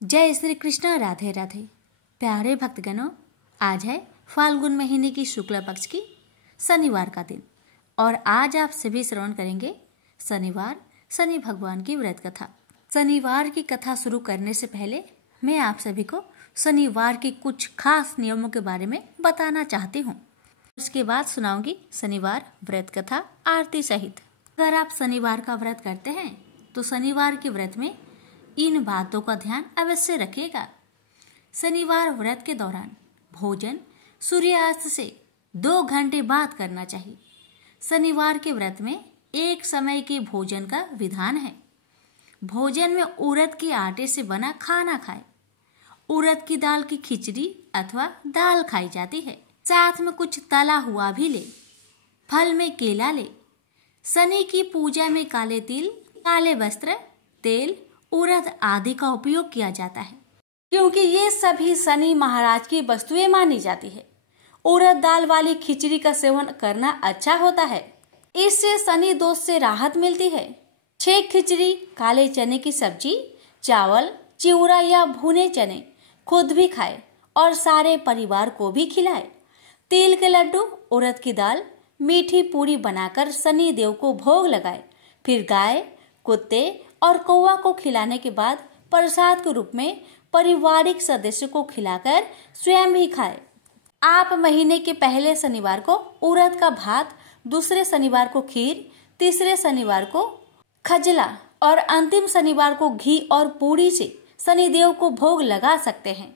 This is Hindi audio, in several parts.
जय श्री कृष्ण। राधे राधे। प्यारे भक्तगणों, आज है फाल्गुन महीने की शुक्ल पक्ष की शनिवार का दिन और आज आप सभी श्रवण करेंगे शनिवार शनि भगवान की व्रत कथा। शनिवार की कथा शुरू करने से पहले मैं आप सभी को शनिवार के कुछ खास नियमों के बारे में बताना चाहती हूँ। उसके बाद सुनाऊंगी शनिवार व्रत कथा आरती सहित। अगर आप शनिवार का व्रत करते हैं तो शनिवार के व्रत में इन बातों का ध्यान अवश्य रखिएगा। शनिवार व्रत के दौरान भोजन सूर्यास्त से 2 घंटे बाद करना चाहिए। शनिवार के व्रत में एक समय के भोजन का विधान है। भोजन में उड़द के आटे से बना खाना खाएं। उड़द की दाल की खिचड़ी अथवा दाल खाई जाती है। साथ में कुछ तला हुआ भी ले। फल में केला ले। शनि की पूजा में काले तिल, काले वस्त्र, तेल, उड़द आदि का उपयोग किया जाता है क्योंकि ये सभी शनि महाराज की वस्तुएं मानी जाती है। उड़द दाल वाली खिचड़ी का सेवन करना अच्छा होता है। इससे शनि दोष से राहत मिलती है। 6 खिचड़ी, काले चने की सब्जी, चावल, चिवड़ा या भुने चने खुद भी खाए और सारे परिवार को भी खिलाए। तिल के लड्डू, उड़द की दाल, मीठी पूरी बनाकर शनि देव को भोग लगाए। फिर गाय, कुत्ते और कौवा को खिलाने के बाद प्रसाद के रूप में पारिवारिक सदस्य को खिलाकर स्वयं भी खाए। आप महीने के पहले शनिवार को उड़द का भात, दूसरे शनिवार को खीर, तीसरे शनिवार को खजला और अंतिम शनिवार को घी और पूरी से शनिदेव को भोग लगा सकते हैं।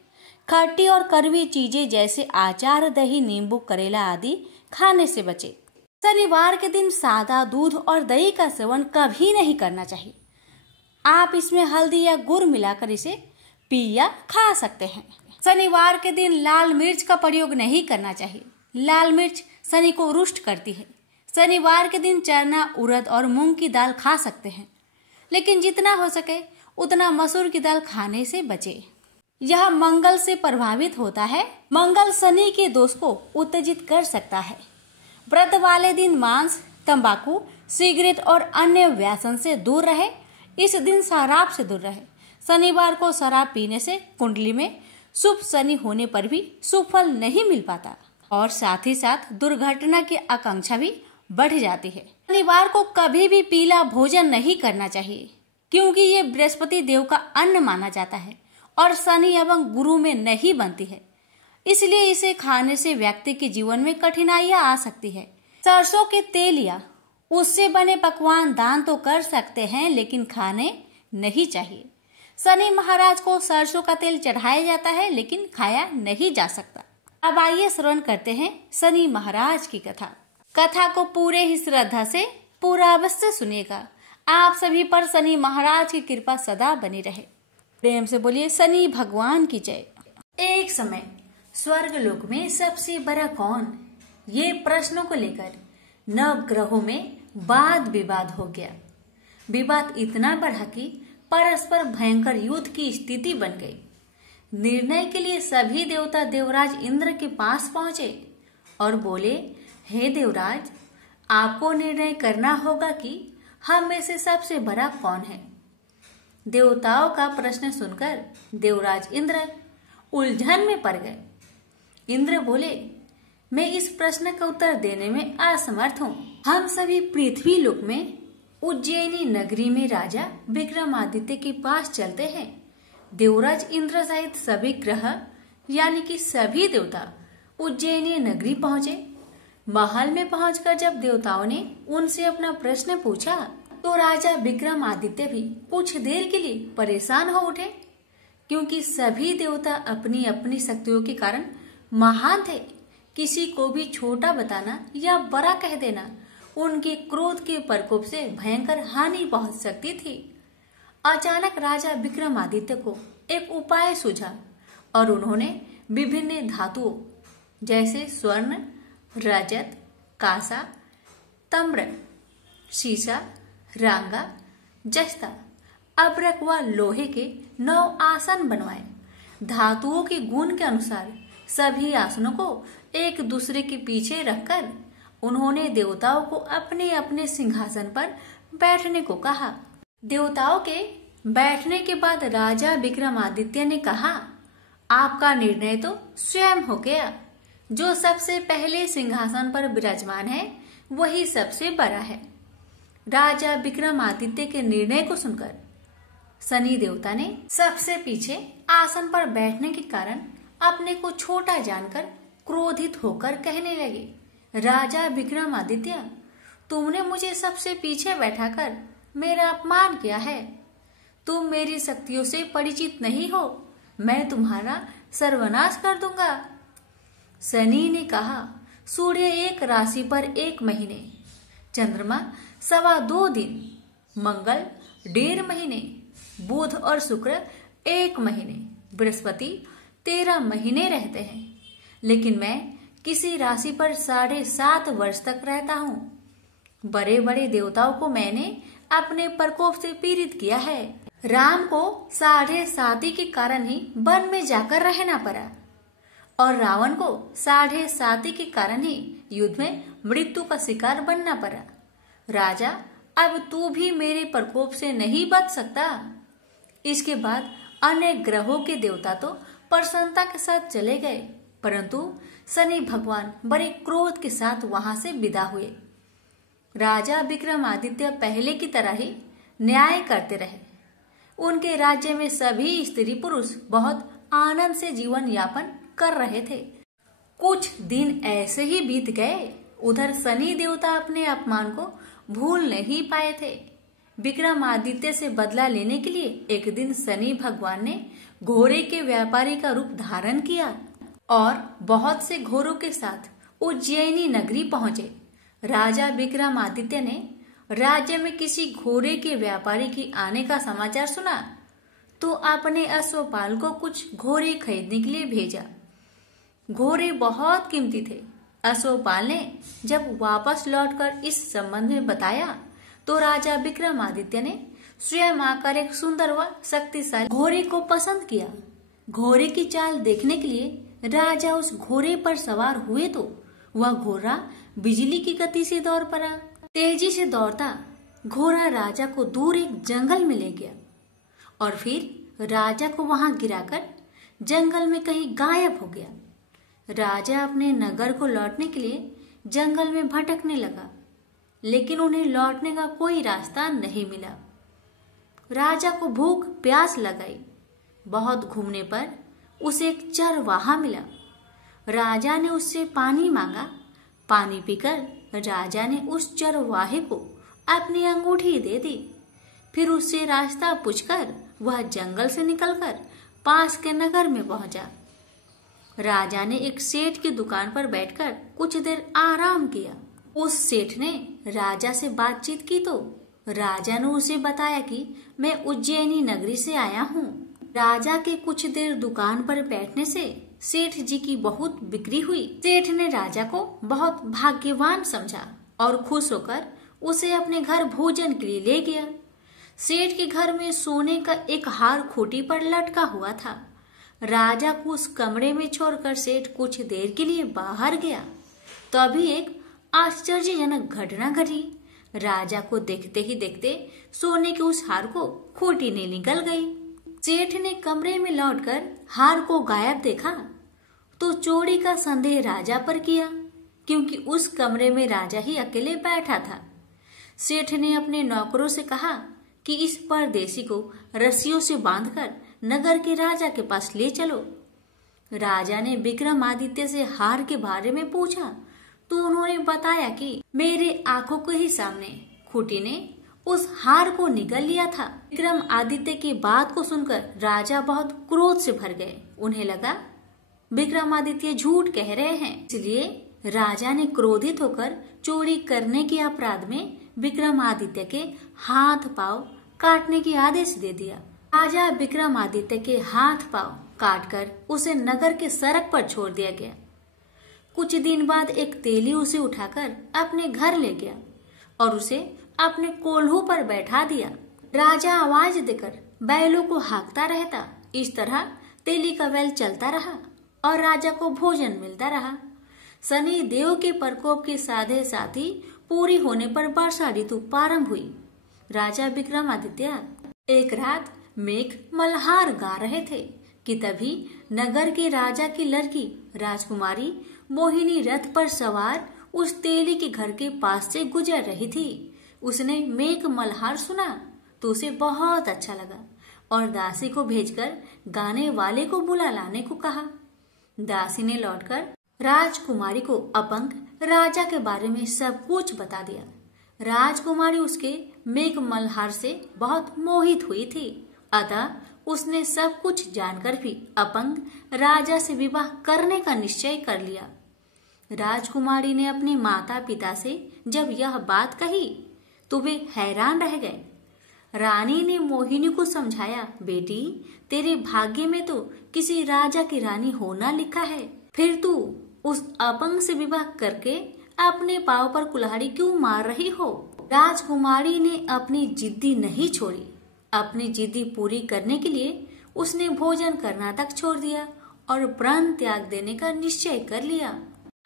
खट्टी और कड़वी चीजें जैसे अचार, दही, नींबू, करेला आदि खाने से बचे। शनिवार के दिन सादा दूध और दही का सेवन कभी नहीं करना चाहिए। आप इसमें हल्दी या गुड़ मिलाकर इसे पी या खा सकते हैं। शनिवार के दिन लाल मिर्च का प्रयोग नहीं करना चाहिए। लाल मिर्च शनि को रुष्ट करती है। शनिवार के दिन चना, उड़द और मूंग की दाल खा सकते हैं, लेकिन जितना हो सके उतना मसूर की दाल खाने से बचे। यह मंगल से प्रभावित होता है। मंगल शनि के दोष को उत्तेजित कर सकता है। व्रत वाले दिन मांस, तंबाकू, सिगरेट और अन्य व्यसन से दूर रहे। इस दिन शराब से दूर रहे। शनिवार को शराब पीने से कुंडली में शुभ शनि होने पर भी शुभ फल नहीं मिल पाता और साथ ही साथ दुर्घटना की आकांक्षा भी बढ़ जाती है। शनिवार को कभी भी पीला भोजन नहीं करना चाहिए क्योंकि ये बृहस्पति देव का अन्न माना जाता है और शनि एवं गुरु में नहीं बनती है। इसलिए इसे खाने से व्यक्ति के जीवन में कठिनाइयां आ सकती है। सरसों के तेल या उससे बने पकवान दान तो कर सकते हैं, लेकिन खाने नहीं चाहिए। शनि महाराज को सरसों का तेल चढ़ाया जाता है, लेकिन खाया नहीं जा सकता। अब आइए श्रवण करते हैं शनि महाराज की कथा। कथा को पूरे ही श्रद्धा से पूरा अवश्य सुनिएगा। आप सभी पर शनि महाराज की कृपा सदा बनी रहे। प्रेम से बोलिए शनि भगवान की जय। एक समय स्वर्ग लोक में सबसे बड़ा कौन, ये प्रश्नों को लेकर नवग्रहों में वाद विवाद हो गया। विवाद इतना बढ़ा कि परस्पर भयंकर युद्ध की स्थिति बन गई। निर्णय के लिए सभी देवता देवराज इंद्र के पास पहुंचे और बोले, हे देवराज, आपको निर्णय करना होगा कि हम में से सबसे बड़ा कौन है। देवताओं का प्रश्न सुनकर देवराज इंद्र उलझन में पड़ गए। इंद्र बोले, मैं इस प्रश्न का उत्तर देने में असमर्थ हूँ। हम सभी पृथ्वी लोक में उज्जैनी नगरी में राजा विक्रमादित्य के पास चलते हैं। देवराज इंद्र सहित सभी ग्रह यानी कि सभी देवता उज्जैनी नगरी पहुँचे। महल में पहुंचकर जब देवताओं ने उनसे अपना प्रश्न पूछा तो राजा विक्रमादित्य भी कुछ देर के लिए परेशान हो उठे, क्योंकि सभी देवता अपनी अपनी शक्तियों के कारण महान थे। किसी को भी छोटा बताना या बड़ा कह देना उनके क्रोध के प्रकोप से भयंकर हानि पहुंच सकती थी। अचानक राजा विक्रमादित्य को एक उपाय सूझा और उन्होंने विभिन्न धातुओं जैसे स्वर्ण, रजत, कांसा, ताम्र, सीसा, रांगा, जस्ता, अब्रक व लोहे के 9 आसन बनवाए। धातुओं के गुण के अनुसार सभी आसनों को एक दूसरे के पीछे रखकर उन्होंने देवताओं को अपने अपने सिंहासन पर बैठने को कहा। देवताओं के बैठने के बाद राजा विक्रमादित्य ने कहा, आपका निर्णय तो स्वयं हो गया। जो सबसे पहले सिंहासन पर विराजमान है वही सबसे बड़ा है। राजा विक्रमादित्य के निर्णय को सुनकर शनि देवता ने सबसे पीछे आसन पर बैठने के कारण अपने को छोटा जानकर क्रोधित होकर कहने लगे, राजा विक्रमादित्य, तुमने मुझे सबसे पीछे बैठाकर मेरा अपमान किया है। तुम मेरी शक्तियों से परिचित नहीं हो, मैं तुम्हारा सर्वनाश कर दूंगा। शनि ने कहा, सूर्य एक राशि पर 1 महीने, चंद्रमा 2.25 दिन, मंगल 1.5 महीने, बुध और शुक्र 1 महीने, बृहस्पति 13 महीने रहते हैं, लेकिन मैं किसी राशि पर 7.5 वर्ष तक रहता हूँ। बड़े बड़े देवताओं को मैंने अपने प्रकोप से पीड़ित किया है। राम को 7.5 के कारण ही वन में जाकर रहना पड़ा और रावण को 7.5 के कारण ही युद्ध में मृत्यु का शिकार बनना पड़ा। राजा, अब तू भी मेरे प्रकोप से नहीं बच सकता। इसके बाद अन्य ग्रहों के देवता तो प्रसन्नता के साथ चले गए, परंतु शनि भगवान बड़े क्रोध के साथ वहां से विदा हुए। राजा विक्रमादित्य पहले की तरह ही न्याय करते रहे। उनके राज्य में सभी स्त्री पुरुष बहुत आनंद से जीवन यापन कर रहे थे। कुछ दिन ऐसे ही बीत गए। उधर शनि देवता अपने अपमान को भूल नहीं पाए थे। विक्रमादित्य से बदला लेने के लिए एक दिन शनि भगवान ने घोड़े के व्यापारी का रूप धारण किया और बहुत से घोड़ों के साथ उज्जैनी नगरी पहुंचे। राजा विक्रमादित्य ने राज्य में किसी घोड़े के व्यापारी की आने का समाचार सुना तो अपने अश्वपाल को कुछ घोड़े खरीदने के लिए भेजा। घोड़े बहुत कीमती थे। अश्वपाल ने जब वापस लौटकर इस संबंध में बताया तो राजा विक्रमादित्य ने स्वयं आकर एक सुंदर व शक्तिशाली घोड़े को पसंद किया। घोड़े की चाल देखने के लिए राजा उस घोड़े पर सवार हुए तो वह घोड़ा बिजली की गति से दौड़ पड़ा। तेजी से दौड़ता घोड़ा राजा को दूर एक जंगल में ले गया और फिर राजा को वहां गिराकर जंगल में कहीं गायब हो गया। राजा अपने नगर को लौटने के लिए जंगल में भटकने लगा, लेकिन उन्हें लौटने का कोई रास्ता नहीं मिला। राजा को भूख प्यास लगाई। बहुत घूमने पर उसे एक चरवाहा मिला। राजा ने उससे पानी मांगा। पानी पीकर राजा ने उस चरवाहे को अपनी अंगूठी दे दी। फिर उससे रास्ता पूछकर वह जंगल से निकलकर पास के नगर में पहुंचा। राजा ने एक सेठ की दुकान पर बैठकर कुछ देर आराम किया। उस सेठ ने राजा से बातचीत की तो राजा ने उसे बताया कि मैं उज्जैनी नगरी से आया हूँ। राजा के कुछ देर दुकान पर बैठने से सेठ जी की बहुत बिक्री हुई। सेठ ने राजा को बहुत भाग्यवान समझा और खुश होकर उसे अपने घर भोजन के लिए ले गया। सेठ के घर में सोने का एक हार खूंटी पर लटका हुआ था। राजा को उस कमरे में छोड़कर सेठ कुछ देर के लिए बाहर गया तो अभी एक आश्चर्यजनक घटना घटी। राजा को देखते ही देखते सोने के उस हार को खूंटी ने निकल गई। सेठ ने कमरे में लौटकर हार को गायब देखा तो चोरी का संदेह राजा पर किया, क्योंकि उस कमरे में राजा ही अकेले बैठा था। सेठ ने अपने नौकरों से कहा कि इस परदेसी को रस्सियों से बांधकर नगर के राजा के पास ले चलो। राजा ने विक्रमादित्य से हार के बारे में पूछा तो उन्होंने बताया कि मेरे आंखों के ही सामने खूंटी ने उस हार को निगल लिया था। विक्रमादित्य की बात को सुनकर राजा बहुत क्रोध से भर गए। उन्हें लगा विक्रमादित्य झूठ कह रहे हैं, इसलिए राजा ने क्रोधित होकर चोरी करने के अपराध में विक्रमादित्य के हाथ पांव काटने की आदेश दे दिया। राजा विक्रमादित्य के हाथ पांव काटकर उसे नगर के सड़क पर छोड़ दिया गया। कुछ दिन बाद एक तेली उसे उठाकर अपने घर ले गया और उसे अपने कोल्हू पर बैठा दिया। राजा आवाज देकर बैलों को हाँकता रहता। इस तरह तेली का बैल चलता रहा और राजा को भोजन मिलता रहा। शनि देव के प्रकोप के साधे साथ ही पूरी होने पर वर्षा ऋतु प्रारंभ हुई। राजा विक्रमादित्य एक रात मेघ मल्हार गा रहे थे कि तभी नगर के राजा की लड़की राजकुमारी मोहिनी रथ पर सवार उस तेली के घर के पास से गुजर रही थी। उसने मेघ मल्हार सुना तो उसे बहुत अच्छा लगा और दासी को भेजकर गाने वाले को बुला लाने को कहा। दासी ने लौटकर राजकुमारी को अपंग राजा के बारे में सब कुछ बता दिया। राजकुमारी उसके मेघ मल्हार से बहुत मोहित हुई थी, अतः उसने सब कुछ जानकर भी अपंग राजा से विवाह करने का निश्चय कर लिया। राजकुमारी ने अपने माता पिता से जब यह बात कही तो वे हैरान रह गए। रानी ने मोहिनी को समझाया, बेटी तेरे भाग्य में तो किसी राजा की रानी होना लिखा है, फिर तू उस अपंग से विवाह करके अपने पांव पर कुल्हाड़ी क्यों मार रही हो। राजकुमारी ने अपनी जिद्दी नहीं छोड़ी। अपनी जिद्दी पूरी करने के लिए उसने भोजन करना तक छोड़ दिया और प्राण त्याग देने का निश्चय कर लिया।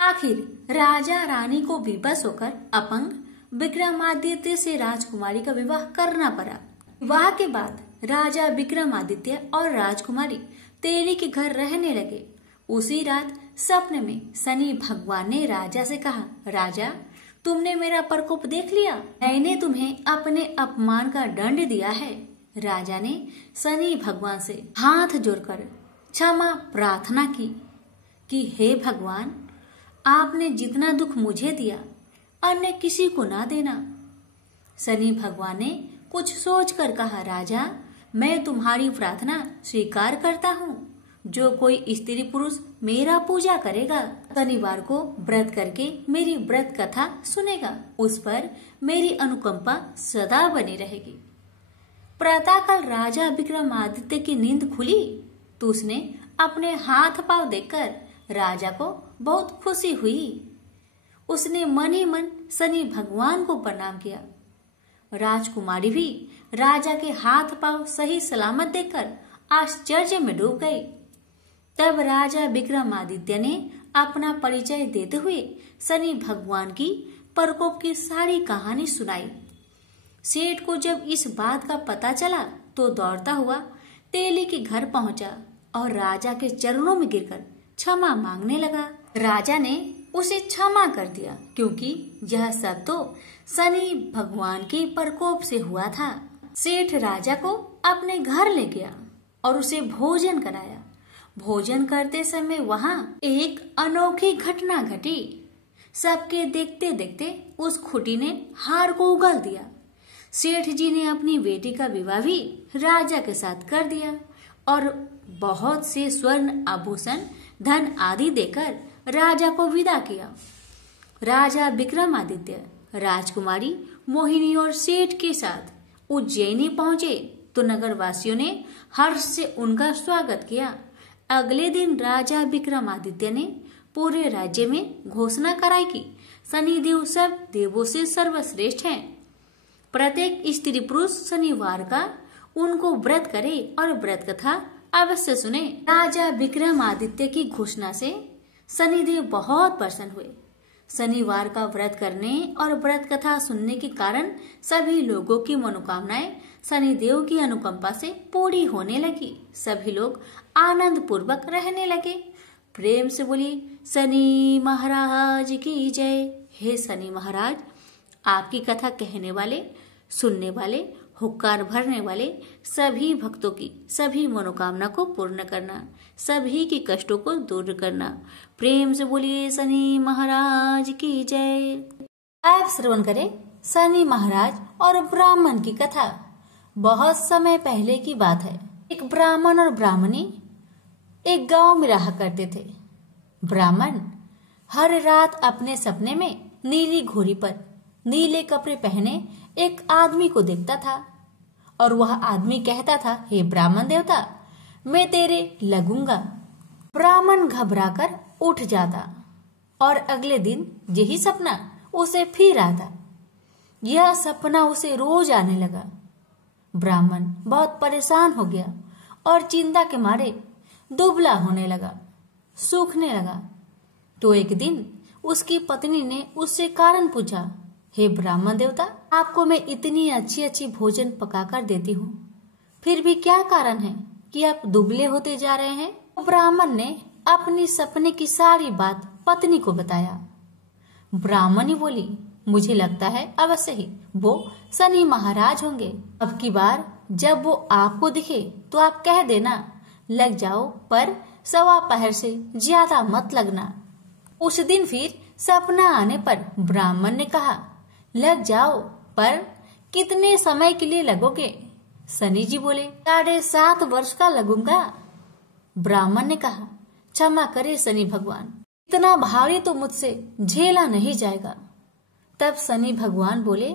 आखिर राजा रानी को विवश होकर अपंग विक्रमादित्य से राजकुमारी का विवाह करना पड़ा। विवाह के बाद राजा विक्रमादित्य और राजकुमारी तेली के घर रहने लगे। उसी रात सपने में शनि भगवान ने राजा से कहा, राजा तुमने मेरा प्रकोप देख लिया, मैंने तुम्हें अपने अपमान का दंड दिया है। राजा ने शनि भगवान से हाथ जोड़कर क्षमा प्रार्थना की कि हे भगवान, आपने जितना दुख मुझे दिया अन्य किसी को ना देना। शनि भगवान ने कुछ सोचकर कहा, राजा मैं तुम्हारी प्रार्थना स्वीकार करता हूँ। जो कोई स्त्री पुरुष मेरा पूजा करेगा, शनिवार को व्रत करके मेरी व्रत कथा सुनेगा, उस पर मेरी अनुकंपा सदा बनी रहेगी। प्रातःकाल राजा विक्रमादित्य की नींद खुली तो उसने अपने हाथ पांव देखकर राजा को बहुत खुशी हुई। उसने मन ही मन शनि भगवान को प्रणाम किया। राजकुमारी भी राजा के हाथ पांव सही सलामत देखकर आश्चर्य में डूब गई। तब राजा विक्रमादित्य ने अपना परिचय देते हुए शनि भगवान की प्रकोप की सारी कहानी सुनाई। सेठ को जब इस बात का पता चला तो दौड़ता हुआ तेली के घर पहुंचा और राजा के चरणों में गिरकर क्षमा मांगने लगा। राजा ने उसे क्षमा कर दिया क्योंकि यह सब तो शनि भगवान के प्रकोप से हुआ था। सेठ राजा को अपने घर ले गया और उसे भोजन कराया। भोजन करते समय वहां एक अनोखी घटना घटी। सबके देखते देखते उस खुटी ने हार को उगल दिया। सेठ जी ने अपनी बेटी का विवाह भी राजा के साथ कर दिया और बहुत से स्वर्ण आभूषण धन आदि देकर राजा को विदा किया। राजा विक्रमादित्य राजकुमारी मोहिनी और सेठ के साथ उज्जैनी पहुंचे तो नगर वासियों ने हर्ष से उनका स्वागत किया। अगले दिन राजा विक्रमादित्य ने पूरे राज्य में घोषणा कराई कि शनिदेव सब देवों से सर्वश्रेष्ठ हैं। प्रत्येक स्त्री पुरुष शनिवार का उनको व्रत करे और व्रत कथा अवश्य सुने। राजा विक्रमादित्य की घोषणा से शनिदेव बहुत प्रसन्न हुए। शनिवार का व्रत करने और व्रत कथा सुनने के कारण सभी लोगों की मनोकामनाएं शनिदेव की अनुकंपा से पूरी होने लगी। सभी लोग आनंद पूर्वक रहने लगे। प्रेम से बोली शनि महाराज की जय। हे शनि महाराज, आपकी कथा कहने वाले, सुनने वाले, हुक्कार भरने वाले सभी भक्तों की सभी मनोकामना को पूर्ण करना, सभी की कष्टों को दूर करना। प्रेम से बोलिए शनि महाराज की जय। आप श्रवण करें शनि महाराज और ब्राह्मण की कथा। बहुत समय पहले की बात है। एक ब्राह्मण और ब्राह्मणी एक गांव में रहा करते थे। ब्राह्मण हर रात अपने सपने में नीली घोड़ी पर नीले कपड़े पहने एक आदमी को देखता था और वह आदमी कहता था, हे ब्राह्मण देवता, मैं तेरे लगूंगा। ब्राह्मण घबराकर उठ जाता और अगले दिन यही सपना उसे फिर आता। यह सपना उसे रोज आने लगा। ब्राह्मण बहुत परेशान हो गया और चिंता के मारे दुबला होने लगा, सूखने लगा। तो एक दिन उसकी पत्नी ने उससे कारण पूछा, हे ब्राह्मण देवता, आपको मैं इतनी अच्छी अच्छी भोजन पकाकर देती हूँ, फिर भी क्या कारण है कि आप दुबले होते जा रहे हैं? ब्राह्मण ने अपनी सपने की सारी बात पत्नी को बताया। ब्राह्मणी बोली, मुझे लगता है अवश्य ही वो शनि महाराज होंगे। अब की बार जब वो आपको दिखे तो आप कह देना, लग जाओ पर 1:15 से ज्यादा मत लगना। उस दिन फिर सपना आने पर ब्राह्मण ने कहा, लग जाओ पर कितने समय के लिए लगोगे? शनि जी बोले, 7.5 वर्ष का लगूंगा। ब्राह्मण ने कहा, क्षमा करे शनि भगवान, इतना भारी तो मुझसे झेला नहीं जाएगा। तब शनि भगवान बोले,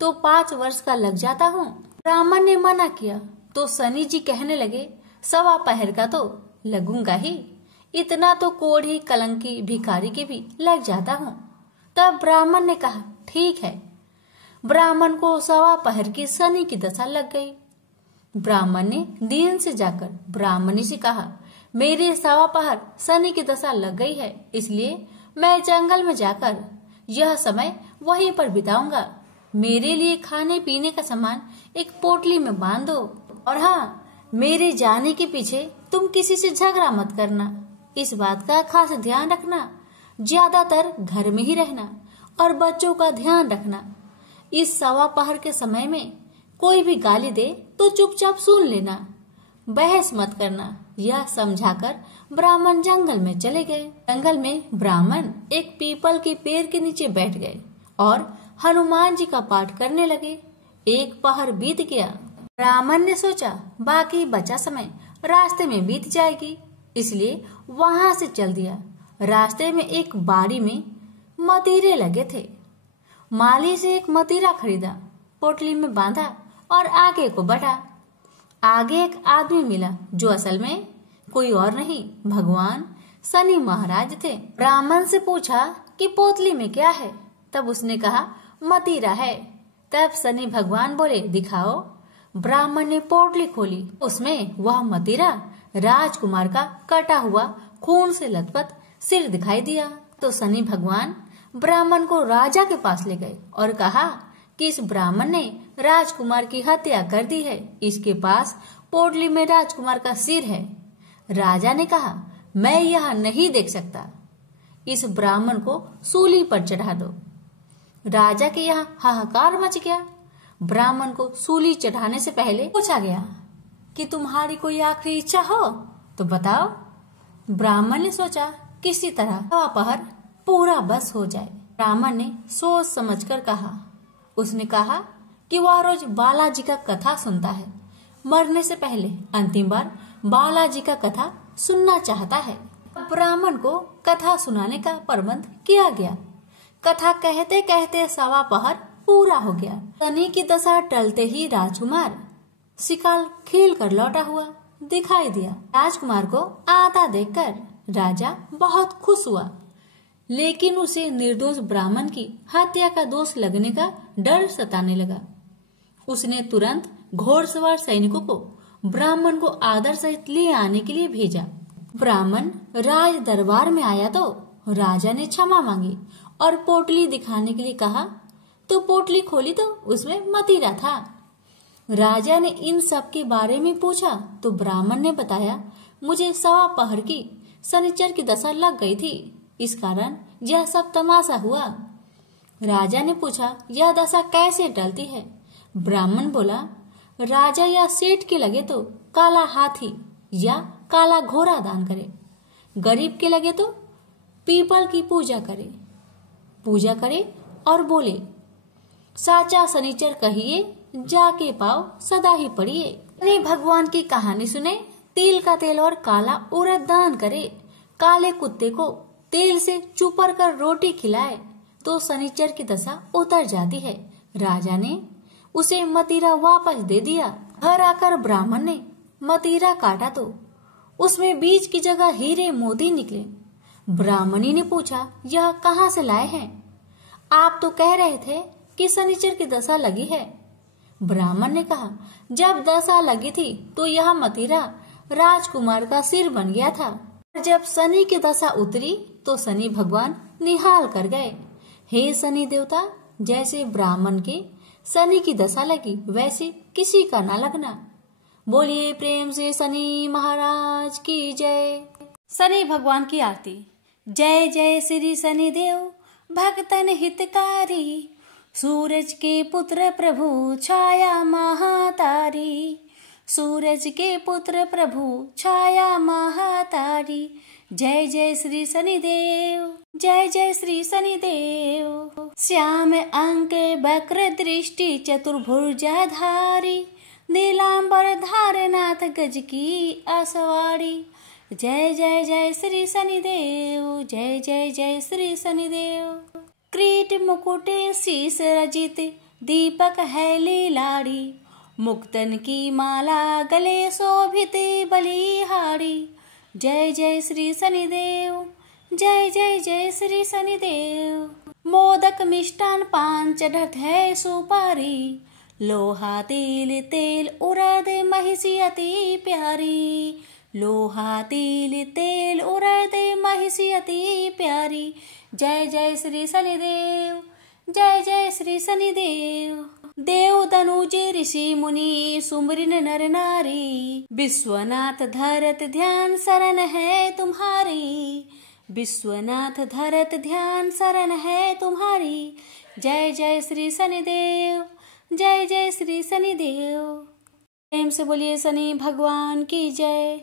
तो 5 वर्ष का लग जाता हूँ। ब्राह्मण ने मना किया तो शनि जी कहने लगे, 1:15 का तो लगूंगा ही, इतना तो कोढ़ी कलंकी भिखारी के भी लग जाता हूँ। तब ब्राह्मण ने कहा, ठीक है। ब्राह्मण को 1:15 की शनि की दशा लग गई। ब्राह्मण ने दीन से जाकर ब्राह्मणी से कहा, मेरे 1:15 शनि की दशा लग गई है, इसलिए मैं जंगल में जाकर यह समय वहीं पर बिताऊंगा। मेरे लिए खाने पीने का सामान एक पोटली में बांध दो, और हाँ, मेरे जाने के पीछे तुम किसी से झगड़ा मत करना। इस बात का खास ध्यान रखना, ज्यादातर घर में ही रहना और बच्चों का ध्यान रखना। इस 1:15 के समय में कोई भी गाली दे तो चुपचाप सुन लेना, बहस मत करना। यह समझाकर ब्राह्मण जंगल में चले गए। जंगल में ब्राह्मण एक पीपल के पेड़ के नीचे बैठ गए और हनुमान जी का पाठ करने लगे। 1 पहर बीत गया। ब्राह्मण ने सोचा बाकी बचा समय रास्ते में बीत जाएगी, इसलिए वहां से चल दिया। रास्ते में एक बाड़ी में मतीरे लगे थे। माली से एक मतीरा खरीदा, पोटली में बांधा और आगे को बढ़ा। आगे एक आदमी मिला जो असल में कोई और नहीं, भगवान शनि महाराज थे। ब्राह्मण से पूछा कि पोटली में क्या है? तब उसने कहा, मतीरा है। तब शनि भगवान बोले, दिखाओ। ब्राह्मण ने पोटली खोली, उसमें वह मतीरा राजकुमार का कटा हुआ खून से लथपथ सिर दिखाई दिया। तो शनि भगवान ब्राह्मण को राजा के पास ले गए और कहा कि इस ब्राह्मण ने राजकुमार की हत्या कर दी है, इसके पास पोटली में राजकुमार का सिर है। राजा ने कहा, मैं यह नहीं देख सकता, इस ब्राह्मण को सूली पर चढ़ा दो। राजा के यहाँ हाहाकार मच गया। ब्राह्मण को सूली चढ़ाने से पहले पूछा गया कि तुम्हारी कोई आखिरी इच्छा हो तो बताओ। ब्राह्मण ने सोचा किसी तरह 1:15 पूरा बस हो जाए। ब्राह्मण ने सोच समझकर कहा। उसने कहा कि वह रोज बालाजी का कथा सुनता है, मरने से पहले अंतिम बार बालाजी का कथा सुनना चाहता है। ब्राह्मण को कथा सुनाने का प्रबंध किया गया। कथा कहते कहते 1:15 पूरा हो गया। शनि की दशा टलते ही राजकुमार शिकाल खेल कर लौटा हुआ दिखाई दिया। राजकुमार को आता देखकर राजा बहुत खुश हुआ, लेकिन उसे निर्दोष ब्राह्मण की हत्या का दोष लगने का डर सताने लगा। उसने तुरंत घोड़सवार सैनिकों को ब्राह्मण को आदर सहित ले आने के लिए भेजा। ब्राह्मण राज दरबार में आया तो राजा ने क्षमा मांगी और पोटली दिखाने के लिए कहा, तो पोटली खोली तो उसमें मतीरा था। राजा ने इन सब के बारे में पूछा तो ब्राह्मण ने बताया, मुझे 1:15 की शनिचर की दशा लग गई थी, इस कारण यह सब तमाशा हुआ। राजा ने पूछा, यह दशा कैसे टलती है? ब्राह्मण बोला, राजा या सेठ के लगे तो काला हाथी या काला घोड़ा दान करे, गरीब के लगे तो पीपल की पूजा करे और बोले, साचा शनिचर कहिए जाके पाओ सदा ही पढ़िए। अरे भगवान की कहानी सुने, तिल का तेल और काला उड़द दान करे, काले कुत्ते को तेल से चुपर कर रोटी खिलाए तो शनिचर की दशा उतर जाती है। राजा ने उसे मतीरा वापस दे दिया। घर आकर ब्राह्मण ने मतीरा काटा तो उसमें बीज की जगह हीरे मोती निकले। ब्राह्मणी ने पूछा, यह कहाँ से लाए हैं? आप तो कह रहे थे कि शनिचर की दशा लगी है। ब्राह्मण ने कहा, जब दशा लगी थी तो यह मतीरा राजकुमार का सिर बन गया था। जब शनि की दशा उतरी तो शनि भगवान निहाल कर गए। हे शनि देवता, जैसे ब्राह्मण के शनि की दशा लगी वैसे किसी का ना लगना। बोलिए प्रेम से शनि महाराज की जय। शनि भगवान की आरती। जय जय श्री शनि देव भक्तन हितकारी, सूरज के पुत्र प्रभु छाया महातारी, सूरज के पुत्र प्रभु छाया महातारी। जय जय श्री शनिदेव, जय जय श्री शनिदेव। श्याम अंक वक्र दृष्टि चतुर्भुजाधारी, नीलांबर धारनाथ गज की असवारी। जय जय जय श्री शनिदेव, जय जय जय श्री शनिदेव। क्रीट मुकुट शीस रजित दीपक है लीलाड़ी, मुक्तन की माला गले शोभित बलिहारी। जय जय श्री शनिदेव, जय जय जय श्री शनिदेव। मोदक मिष्टान पान चढ़त है सुपारी, लोहा तिल तेल उड़द महिषी अति प्यारी, लोहा तिल तेल उड़द महिषी अति प्यारी। जय जय श्री शनिदेव, जय जय श्री शनिदेव। देव तनुज ऋषि मुनि सुमरिन नर नारी, विश्वनाथ धरत ध्यान शरण है तुम्हारी, विश्वनाथ धरत ध्यान शरण है तुम्हारी। जय जय श्री शनिदेव, जय जय श्री शनिदेव। प्रेम से बोलिए शनि भगवान की जय।